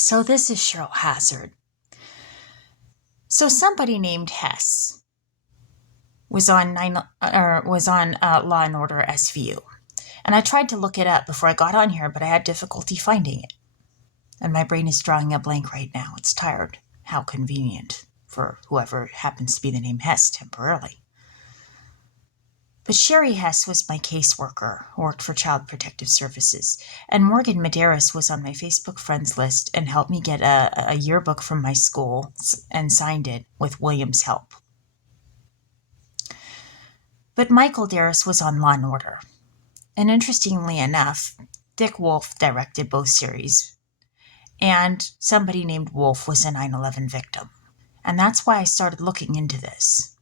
So this is Cheryl Hazzard. So somebody named Hess was on Law and Order SVU, and I tried to look it up before I got on here, but I had difficulty finding it. And my brain is drawing a blank right now. It's tired. How convenient for whoever happens to be the name Hess temporarily. But Sherry Hess was my caseworker who worked for Child Protective Services, and Michael Medeiros was on my Facebook friends list and helped me get a yearbook from my school and signed it with William's help. But Michael Medeiros was on Law & Order. And interestingly enough, Dick Wolf directed both series, and somebody named Wolf was a 9/11 victim. And that's why I started looking into this.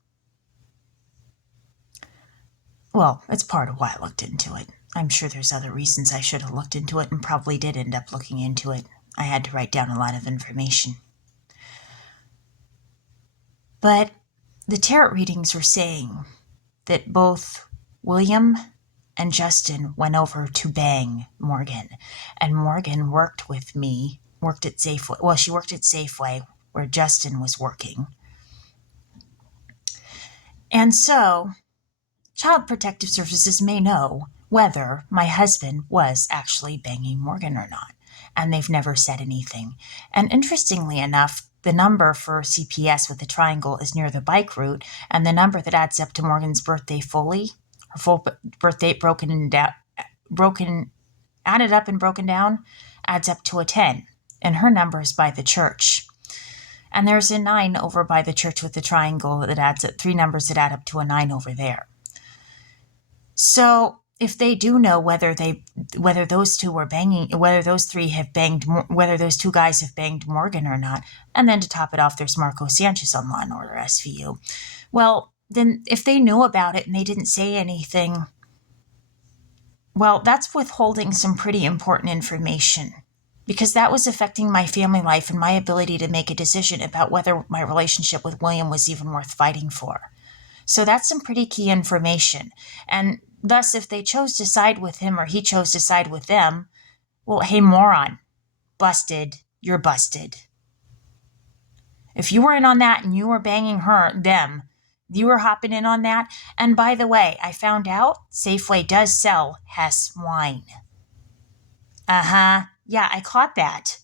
Well, it's part of why I looked into it. I'm sure there's other reasons I should have looked into it and probably did end up looking into it. I had to write down a lot of information. But the tarot readings were saying that both William and Justin went over to bang Morgan. And Morgan worked at Safeway. Well, she worked at Safeway where Justin was working. And so Child Protective Services may know whether my husband was actually banging Morgan or not, and they've never said anything. And interestingly enough, the number for CPS with the triangle is near the bike route, and the number that adds up to Morgan's birthday fully, her full birth date added up and broken down, adds up to a 10, and her number is by the church. And there's a 9 over by the church with the triangle that adds up 3 numbers that add up to a 9 over there. So if they do know whether those two were banging, whether those two guys have banged Morgan or not, and then to top it off, there's Marco Sanchez on Law & Order SVU. Well, then if they knew about it and they didn't say anything, well, that's withholding some pretty important information, because that was affecting my family life and my ability to make a decision about whether my relationship with William was even worth fighting for. So that's some pretty key information. And thus, if they chose to side with him or he chose to side with them, well, hey, moron, busted, you're busted. If you were in on that and you were banging them, you were hopping in on that. And by the way, I found out Safeway does sell Hess wine. Yeah, I caught that.